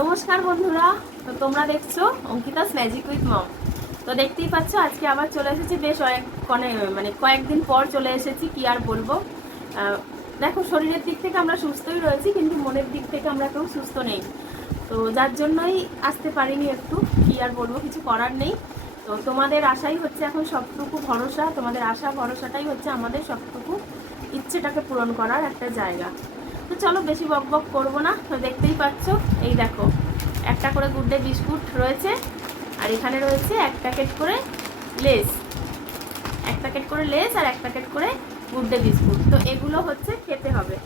নমস্কার বন্ধুরা, তো তোমরা দেখছো অঙ্কিতাস ম্যাজিক উইথ মম। তো দেখতেই পাচ্ছ আজকে আবার চলে এসেছি, বেশ কয়েকদিন পর চলে এসেছি। কি আর বলবো, দেখো শরীরের দিক থেকে আমরা সুস্থই রয়েছি, কিন্তু মনের দিক থেকে আমরা কেউ সুস্থ নেই। তো যার জন্যই আসতে পারিনি একটু, কি আর বলবো, কিছু করার নেই। তো তোমাদের আশাই হচ্ছে এখন সবটুকু ভরসা, তোমাদের আশা ভরসাটাই হচ্ছে আমাদের সবটুকু ইচ্ছেটাকে পূরণ করার একটা জায়গা। তো চলো বেশি বক বক করবো না। তো দেখতেই পাচ্ছ, এই দেখো একটা করে গুড ডে বিস্কুট রয়েছে, আর এখানে রয়েছে এক প্যাকেট করে লেস, এক প্যাকেট করে লেস আর এক প্যাকেট করে গুড ডে বিস্কুট। তো এগুলো হচ্ছে খেতে হবে।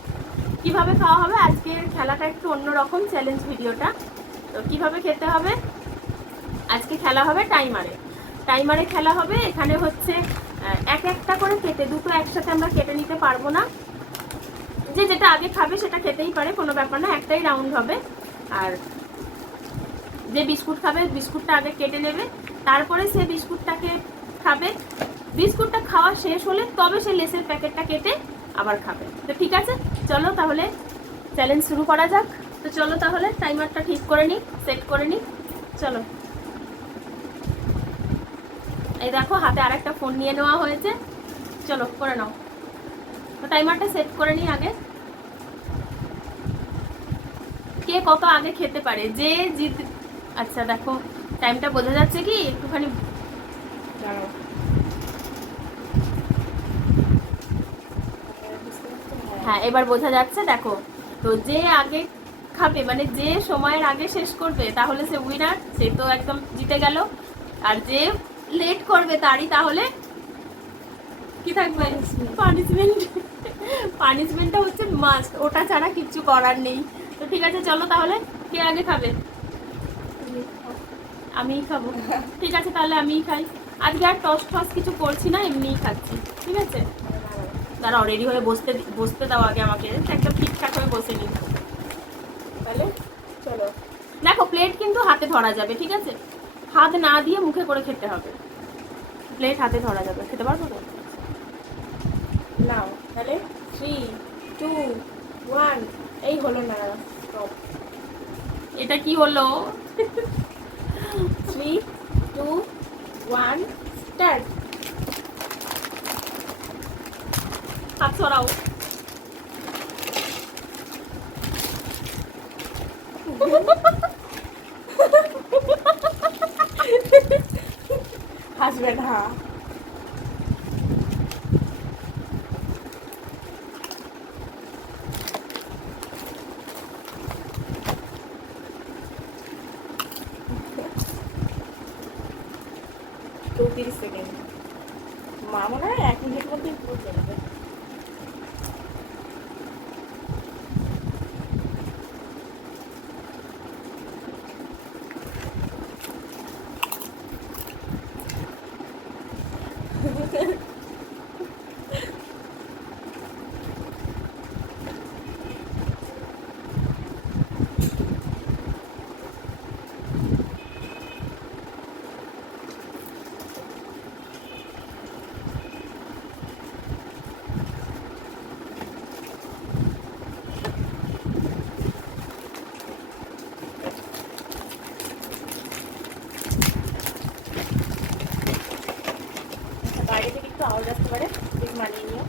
কিভাবে খাওয়া হবে, আজকের খেলাটা একটু অন্যরকম, চ্যালেঞ্জ ভিডিওটা। তো কিভাবে খেতে হবে, আজকে খেলা হবে টাইমারে। টাইমারে খেলা হবে। এখানে হচ্ছে এক একটা করে কেটে, দুটো একসাথে আমরা কেটে নিতে পারবো না। যে যেটা আগে খাবে সেটা খেতেই পারে, কোনো ব্যাপার না, একটাই রাউন্ড হবে। আর যে বিস্কুট খাবে বিস্কুটটা আগে কেটে নেবে, তারপরে সে বিস্কুটটাকে খাবে। বিস্কুটটা খাওয়া শেষ হলে তবে সে লেসের প্যাকেটটা কেটে আবার খাবে। তো ঠিক আছে, চলো তাহলে চ্যালেঞ্জ শুরু করা যাক। তো চলো তাহলে টাইমারটা ঠিক করে নিই, সেট করে নিই। চলো, এই দেখো হাতে আরেকটা ফোন নিয়ে নেওয়া হয়েছে, চলো করে নাও। তো টাইমারটা সেট করে নিই আগে। কে কত আগে খেতে পারে, যে জিত। আচ্ছা দেখো টাইমটা বোঝা যাচ্ছে কি একটুখানি, হ্যাঁ এবার বোঝা যাচ্ছে। দেখো, তো যে আগে খাবে মানে যে সময়ের আগে শেষ করবে তাহলে সে উইনার, সে তো একদম জিতে গেল। আর যে লেট করবে তারই তাহলে কি থাকবে, পানিশমেন্ট। পানিশমেন্টটা হচ্ছে মাস্ট, ওটা ছাড়া কিচ্ছু করার নেই। তো ঠিক আছে চলো তাহলে, কে আগে খাবে? আমিই খাবো, ঠিক আছে তাহলে আমিই খাই। আজকে আর টস টস কিছু করছি না, এমনিই খাচ্ছি, ঠিক আছে। দাঁড়াও, রেডি হয়ে বসতে দাও আগে আমাকে, একদম ঠিকঠাক হয়ে বসে নিই তাহলে। চলো, দেখো প্লেট কিন্তু হাতে ধরা যাবে, ঠিক আছে, হাত না দিয়ে মুখে করে খেতে হবে। প্লেট হাতে ধরা যাবে, খেতে পারবো তো? নাও তাহলে, 3, 2, 1, এই হলো না, স্টপ। এটা কি হলো? 3, 2, 1, স্টার্ট। হাত সরাও। হাসবেন, হ্যাঁ। তো 30 সেকেন্ড, মা মনে হয় 1 মিনিটের মধ্যে পুরো চলে যাবে। বাইরে থেকে একটু আওয়াজ আসতে পারে, প্লিজ মানিয়ে নিও।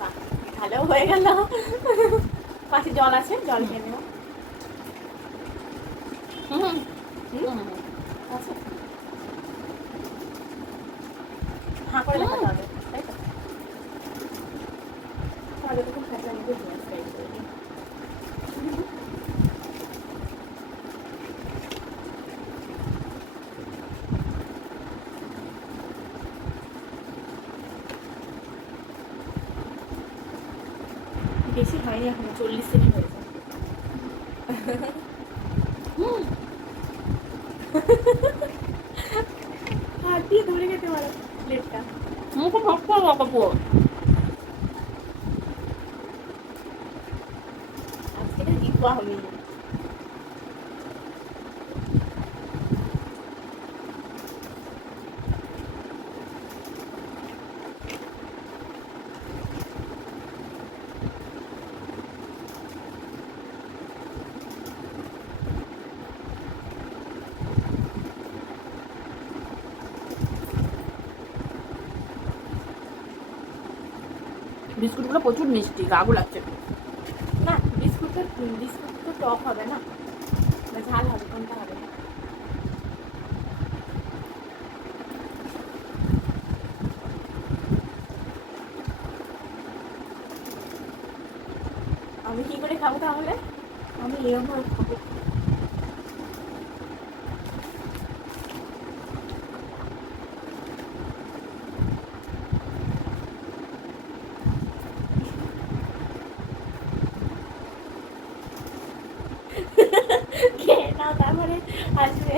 বাহ, ভালো হয়ে গেল। পাশে জল আছে, জল খেয়ে নিও। হুম হুম আচ্ছা, হাঁ করে দেখাতে হবে, তাই তো? তাহলে তো খুব ফ্যাসলা নিতে বেশি হয়নি, এখন 40 সেকেন্ড হয়েছে। হাত দিয়ে ধরে খেতে পারো প্লেটটা, মুখে শক্ত রাখবো। আজকে জিতবো আমি। বিস্কুটগুলো প্রচুর মিষ্টি, গাগু লাগছে। না বিস্কুট তো টক হবে না, ঝাল হবে, কোনটা হবে? আমি কি করে খাবো তাহলে? আমি এরকম ভাবে খাবো। খেয়ে নাও তারপরে আসবে।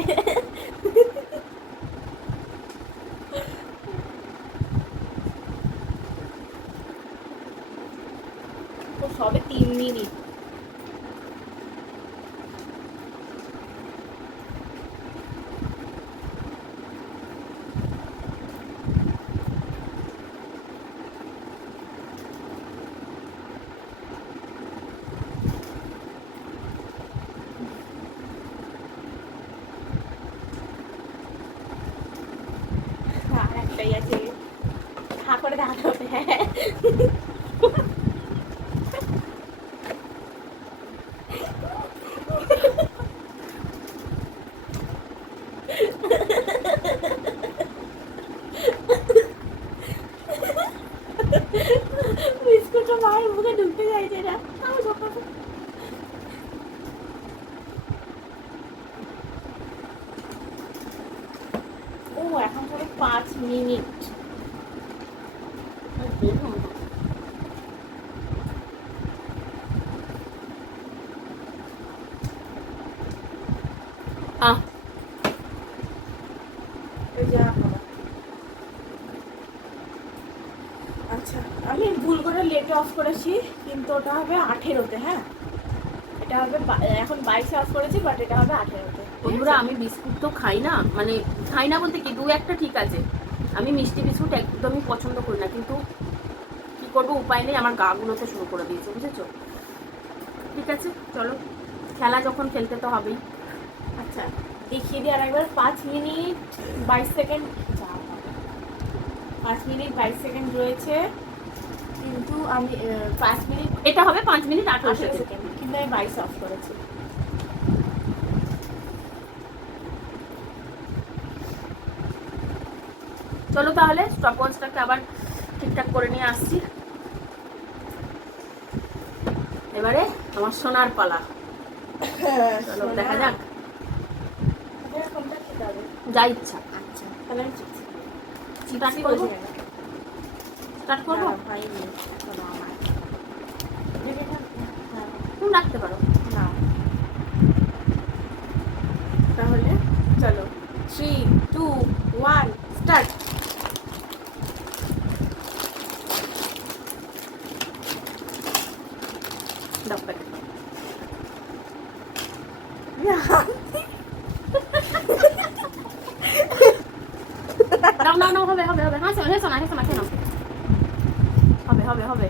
তো সবে 3 মিনিট। আর একটাই আছে, হা করে দেখাতে হবে। হ্যাঁ বিস্কুটটা মায়ের মুখে ঢুকতে চাইছে না। ও এখন ধরে 5 মিনিট। আচ্ছা আমি ভুল করে লেটে অফ করেছি, কিন্তু ওটা হবে 18-তে। হ্যাঁ এটা হবে এখন 22-এ অফ করেছি, বাট এটা হবে 18-তে। বন্ধুরা আমি বিস্কুট তো খাই না, মানে খাই না বলতে কি, দু একটা ঠিক আছে। আমি মিষ্টি বিস্কুট একদমই পছন্দ করি না, কিন্তু কি করবো, উপায় নেই, আমার গা গুলোতে শুরু করে দিয়েছে, বুঝেছো? ঠিক আছে চলো, খেলা যখন খেলতে তো হবেই। আচ্ছা দেখিয়ে দিই আর একবার। 5 মিনিট 22 সেকেন্ড, 5 মিনিট 22 সেকেন্ড রয়েছে, কিন্তু আমি 5 মিনিট, এটা হবে 5 মিনিট 28 সেকেন্ড, কিন্তু আমি 22 অফ করেছি। চলো তাহলে স্টপ ওয়াচটাকে আবার ঠিকঠাক করে নিয়ে আসছি। এবারে আমার সোনার পালা, চলো দেখা যাক, কোনটা খেতে হবে? যা ইচ্ছা। আচ্ছা তাহলে আমি স্টার্ট করবো, স্টার্ট করবো। তুমি রাখতে পারো না তাহলে চলো 3, 2, 1 স্টার্ট। দাও প্যাকেট। নাও নাও নাও, হবে হবে হবে, হ্যাঁ হেসো না হেসো না, কেন হবে হবে হবে।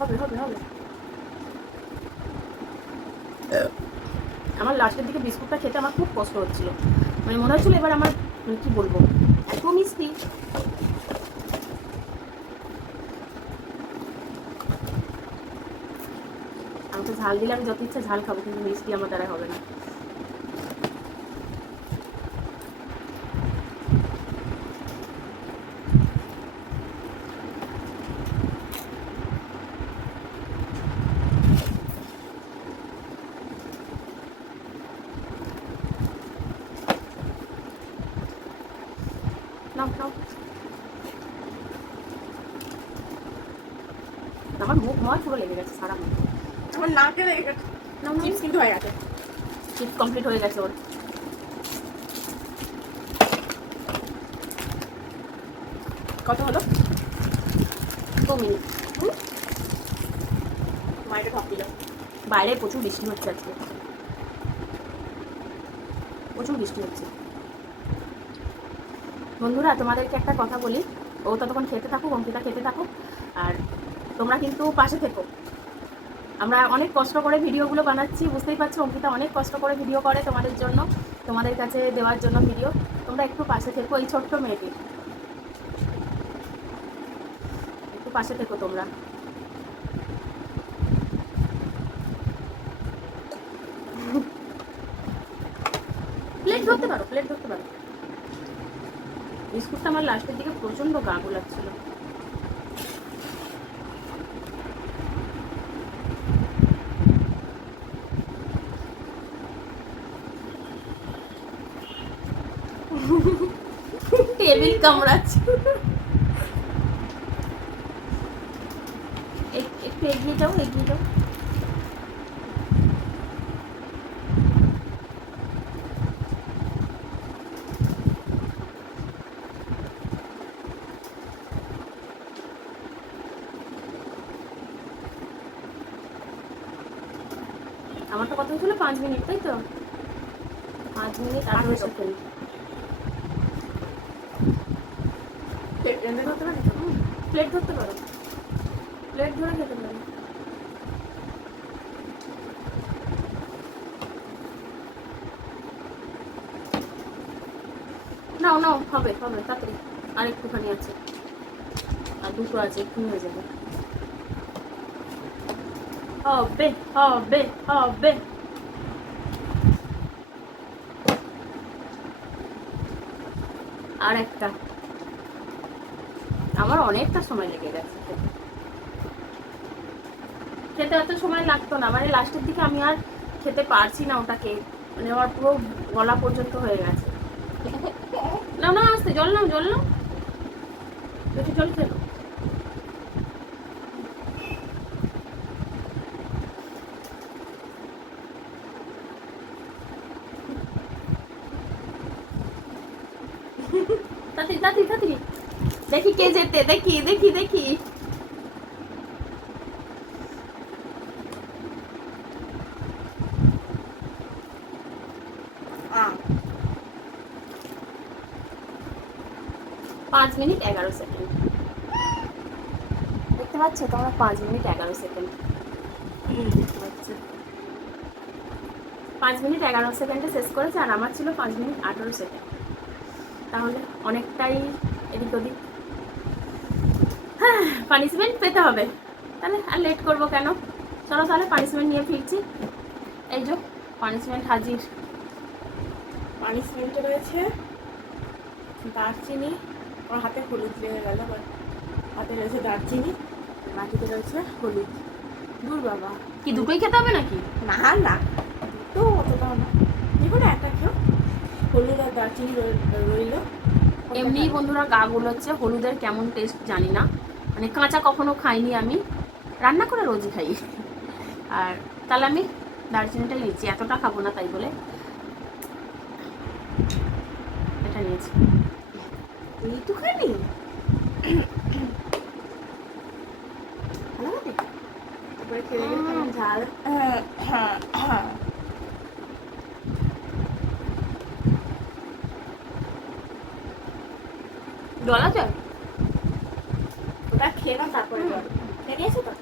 হবে হবে হবে। আমার লাস্টের দিকে বিস্কুটটা খেতে আমার খুব কষ্ট হচ্ছিল, মানে মনে হচ্ছিল এবার আমার, মানে কি বলবো, এত মিষ্টি। আমি তো ঝাল দিলে আমি যত ইচ্ছা ঝাল খাবো, কিন্তু মিষ্টি আমার দ্বারা হবে না। নাও নাও, আমার মুখ ময় পুরো লেগে গেছে সারা মুখ। আমার নাকে লেগে গেছে। নাও নাও, চিপস কিন্তু হয়ে গেছে, চিপস কমপ্লিট হয়ে গেছে ওর। কত হলো? 2 মিনিট। মাইটা ঠক দিল। বাইরে প্রচুর বৃষ্টি হচ্ছে আজকে, প্রচুর বৃষ্টি হচ্ছে। বন্ধুরা তোমাদেরকে একটা কথা বলি, ও ততক্ষণ খেতে থাকুক, অঙ্কিতা খেতে থাকুক, আর তোমরা কিন্তু পাশে থেকো। আমরা অনেক কষ্ট করে ভিডিওগুলো বানাচ্ছি, বুঝতেই পারছো অঙ্কিতা অনেক কষ্ট করে ভিডিও করে তোমাদের জন্য, তোমাদের কাছে দেওয়ার জন্য ভিডিও। তোমরা একটু পাশে থেকো, এই ছোট্ট মেয়েটি একটু পাশে থেকো তোমরা। প্লেট ধরতে পারো, প্লেট ধরতে পারো। বিস্কুটটা আমার লাস্টের দিকে প্রচন্ড গা গোলাচ্ছিল। টেবিল কামড়াচ্ছে। একটু এগিয়ে যাও, এগিয়ে যাও। আমার তো কথা হচ্ছিল 5 মিনিট, তাই তো? 5 মিনিট 18 সেকেন্ড। প্লেট ধরতে পারি? প্লেট ধরতে পারো, প্লেট ধরে খেতে পারো। নাও নাও, হবে হবে, তাড়াতাড়ি। আর একটুখানি আছে, আর দুটো আছে, একটু হয়ে যাবে। হবে হবে হবে। আর একটা। আমার অনেকটা সময় লেগে গেছে খেতে, এত সময় লাগতো না, মানে লাস্টের দিকে আমি আর খেতে পারছি না ওটাকে, মানে আমার পুরো গলা পর্যন্ত হয়ে গেছে। নাও না, আসতে জল নাও, জল নাও, একটু জল খেয়ে নাও। তাড়াতাড়ি তাড়াতাড়ি তাড়াতাড়ি, দেখি কে যেতে, দেখি দেখি দেখি। আ 5 মিনিট 11 সেকেন্ড। দেখতে পাচ্ছ তোমরা? 5 মিনিট 11 সেকেন্ড দেখতে পাচ্ছ। 5 মিনিট 11 সেকেন্ডে শেষ করেছে, আর আমার ছিল 5 মিনিট 18 সেকেন্ড। তাহলে অনেকটাই এদিক ওদিক। হ্যাঁ, পানিশমেন্ট পেতে হবে, তাহলে আর লেট করবো কেন? চলো তাহলে পানিশমেন্ট নিয়ে ফিরছি। এই যে পানিশমেন্ট হাজির। পানিশমেন্টে রয়েছে দারচিনি, আমার হাতে হলুদ লেগে গেল, হাতে রয়েছে দারচিনি, মাটিতে রয়েছে হলুদ। দূর বাবা, কি দুটোই খেতে হবে নাকি? না না, তো অতটাও না, যে কোনো একটা কেউ। হলুদ আর দারচিনি রইল। এমনি বন্ধুরা গা গুলোচ্ছে, হলুদের কেমন টেস্ট জানি না, মানে কাঁচা কখনো খাইনি আমি, রান্না করে রোজই খাই। আর তাহলে আমি দারচিনিটাই নিচ্ছি, এতটা খাবো না তাই বলে এটা নিয়েছি। এইটুখানি ভালো লাগে। তারপরে খেলে গেলে কেমন ঝাল। জল আছে? ওটা খেয়ে নাও, তারপরে জল খেয়ে নিয়েছো তো?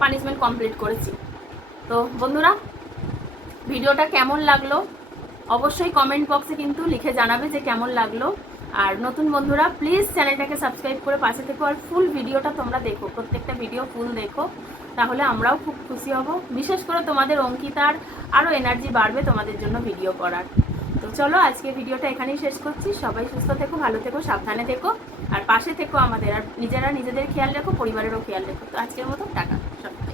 পানিশমেন্ট কমপ্লিট করেছি। তো বন্ধুরা, ভিডিওটা কেমন লাগলো অবশ্যই কমেন্ট বক্সে কিন্তু লিখে জানাবে যে কেমন লাগলো। আর নতুন বন্ধুরা প্লিজ চ্যানেলটাকে সাবস্ক্রাইব করে পাশে থেকো, আর ফুল ভিডিওটা তোমরা দেখো, প্রত্যেকটা ভিডিও ফুল দেখো, তাহলে আমরাও খুব খুশি হব। বিশেষ করে তোমাদের অঙ্কিতার আরও এনার্জি বাড়বে তোমাদের জন্য ভিডিও করার। তো চলো আজকে ভিডিওটা এখানেই শেষ করছি। সবাই সুস্থ থেকো, ভালো থেকো, সাবধানে থেকো, আর পাশে থেকো আমাদের, আর নিজেরা নিজেদের খেয়াল রেখো, পরিবারেরও খেয়াল রেখো। তো আজকের মতো টাটা সবাই।